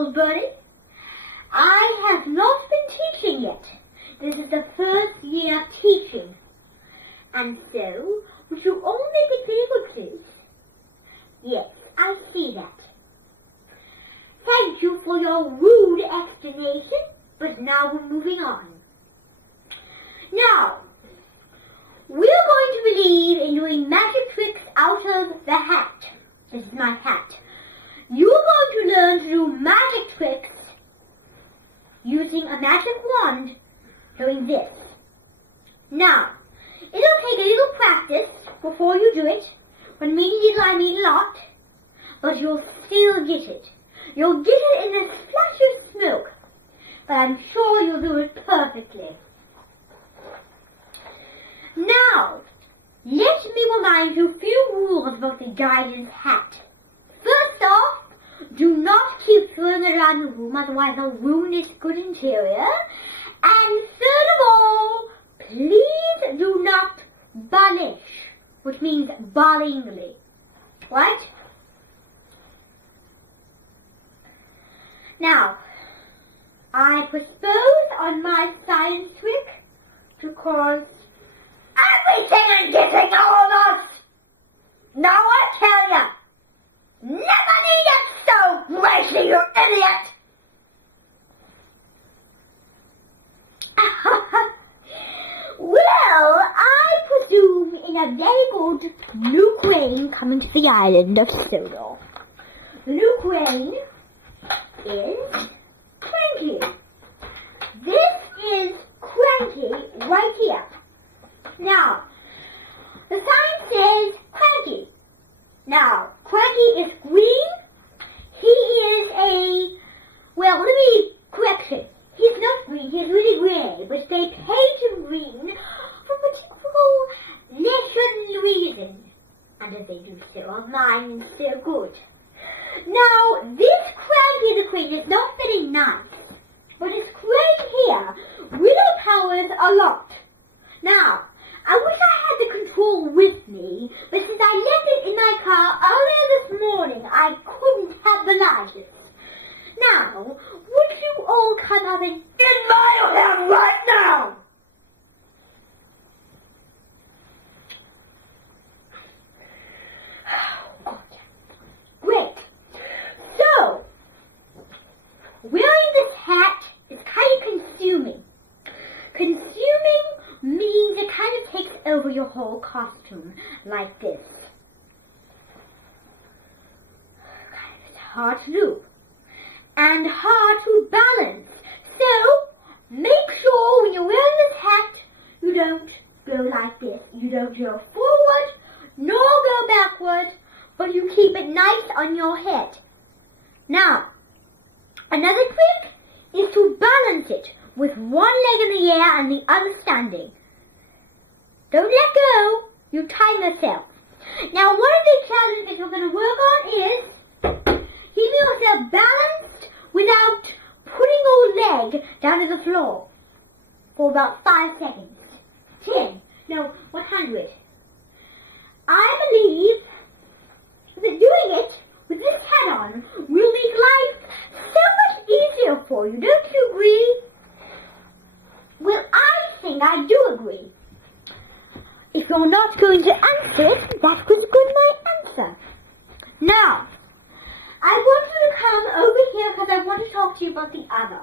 little birdie. I have not been teaching yet. This is the first year teaching. And so, would you all make it very good, please? Yes, I see that. Thank you for your rude explanation, but now we're moving on. Now, we're going to believe in doing magic tricks out of the hat. This is my hat. You're going to learn to do magic tricks using a magic wand doing this. Now, it'll take a little practice before you do it. When mean little, I mean a lot. But you'll still get it. You'll get it in a splash of smoke. But I'm sure you'll do it perfectly. Now, let me remind you a few rules about the guidance hat. First off, do not keep throwing it around the room, otherwise it'll ruin its good interior. And third of all, please do not banish, which means ballingly. What? Now, I propose on my science trick to cause everything and getting all of us. Now I tell ya, never need it so greatly, you idiot. Well, I presume in a very good Luke Rain coming to the island of Sodor. Luke Rain is Cranky. This is Cranky right here. Now, the sign says Cranky. Now, Cranky is green. He is a, well, let me correction. He's not green, he's really grey, but they paint him green for a particular lesson reason. And if they do so, mine is so good. Now, this Cranky the Crane is not very nice, but his crane here really powers a lot. Now, I wish I had the control with me, but since I left it in my car earlier this morning, I couldn't have the license. Now, would you all come up and admire him right now? Great. So, wearing this hat is kind of consuming. Consuming means it kind of takes over your whole costume, like this. It's hard to do. And hard to balance. So, make sure when you're wearing this hat, you don't go like this. You don't go forward, nor go backward, but you keep it nice on your head. Now, another trick is to balance it with one leg in the air and the other standing. Don't let go. You time yourself. Now, one of the challenges that you're going to work on is keeping yourself balanced without putting your leg down to the floor for about 5 seconds. 10. No, 100. I believe that doing it with this hat on will make life so much easier for you. Don't you agree? Well, I think I do agree. If you're not going to answer it, that was a good my answer. Now, I want you to come over here because I want to talk to you about the other.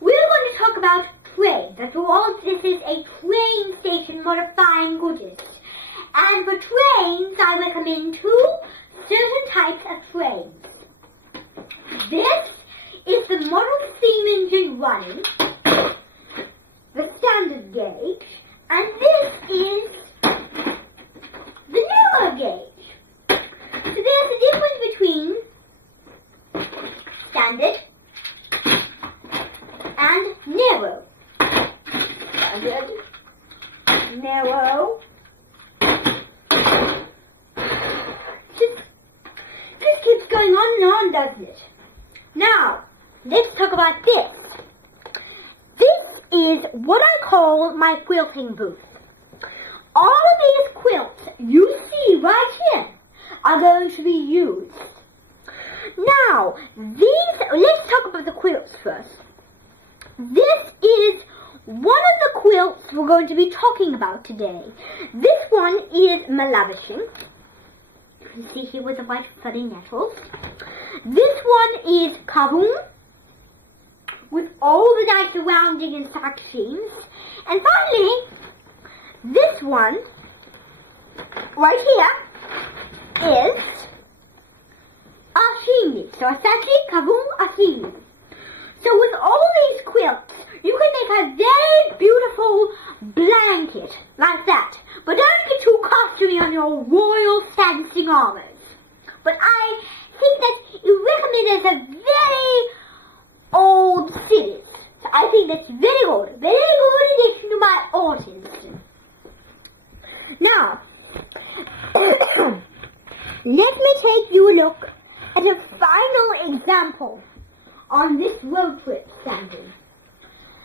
We're going to talk about trains. That's all. This is a train station modifying goodies. And for trains, I recommend 2 certain types of trains. This is the Model Steam Engine running, the standard gauge, and this is the narrow gauge. So there's a difference between standard and narrow. Standard, narrow. This keeps going on and on, doesn't it? Now, let's talk about this. This is what I call my quilting booth. All of these quilts you see right here are going to be used. Now, let's talk about the quilts first. This is one of the quilts we're going to be talking about today. This one is Malavishing. You can see here with the white fuzzy nettles. This one is Kavung, with all the nice rounding and stark seams. And finally, this one, right here, is Ashimi. So Asachi, Kavung, Ashimi. So with all these quilts, you can make a very beautiful blanket, like that. But don't get too costumey on your royal fancy armors. But I think that you recommend as a very old series. So I think that's very good addition to my artist. Now, let me take you a look at a final example on this road trip standing.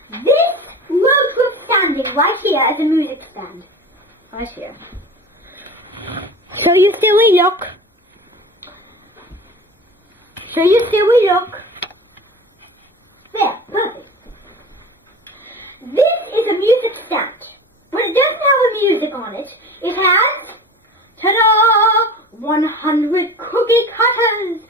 This road trip standing right here as a music stand. Right here. So you see we look. There, perfect. This is a music stand, but it doesn't have a music on it. It has, ta-da, 100 cookie cutters,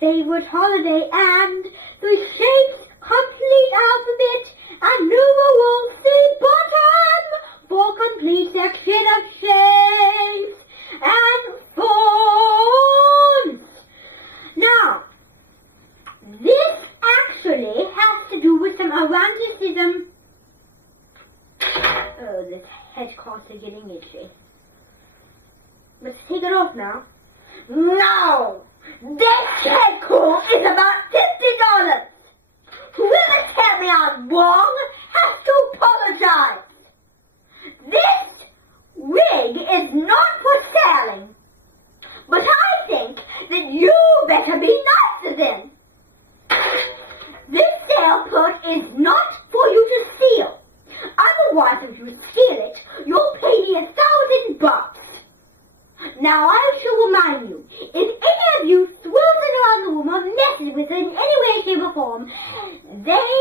favorite holiday, and the shapes complete alphabet, and numeracy bottom for complete section of shapes and forms. Now, this actually has to do with some eroticism. Oh, this head cards are getting itchy. Let's take it off now. No! This head card is about $50. Whoever tells me I'm wrong has to apologize. This wig is not for selling. But I think that you better be nicer then. This sale put is not for you to steal. Otherwise, if you steal it, you'll pay me $1,000. Now, I shall remind you, if any of you swirls it around the room or messes with it in any way, shape, or form, they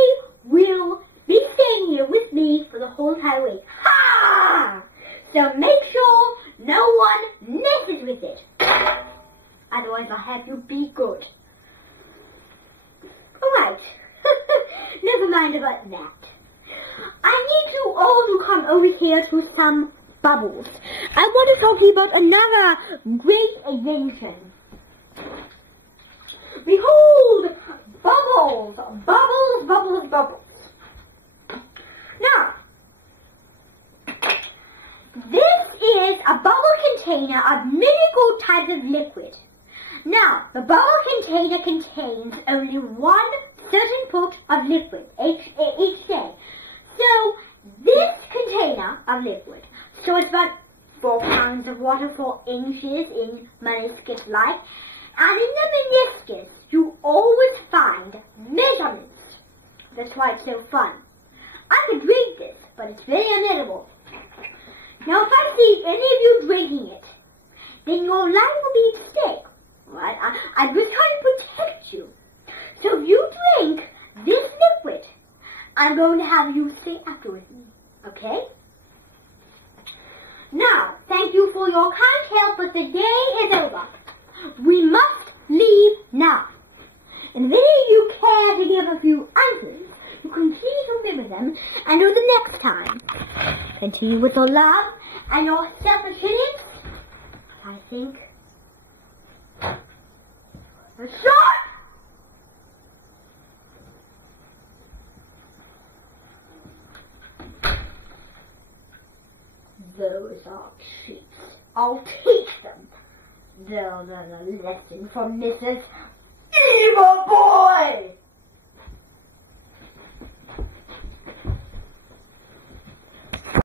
will be staying here with me for the whole entire week. Ha! So make sure no one messes with it. Otherwise, I'll have you be good. Alright. Never mind about that. I need you all to come over here to some bubbles. I want to talk to you about another great invention. Behold, bubbles, bubbles, bubbles, bubbles. Now, this is a bubble container of many types of liquid. Now, the bubble container contains only one certain pot of liquid each day. So, this container of liquid, so it's about 4 pounds of water, 4 inches in meniscus life, and in the meniscus, you always find measurements. That's why it's so fun. I could drink this, but it's very unedible. Now, if I see any of you drinking it, then your life will be at stake. Right? I'm just trying to protect you. So if you drink this liquid, I'm going to have you stay after with me. Okay? Now, thank you for your kind help, but the day is over. We must leave now. And if any of you care to give a few answers, you can please remember them and do the next time. Continue with your love and your self-assurance. I think. A shot! Those are treats. I'll teach them. They'll learn a lesson from Mrs. Evil Boy!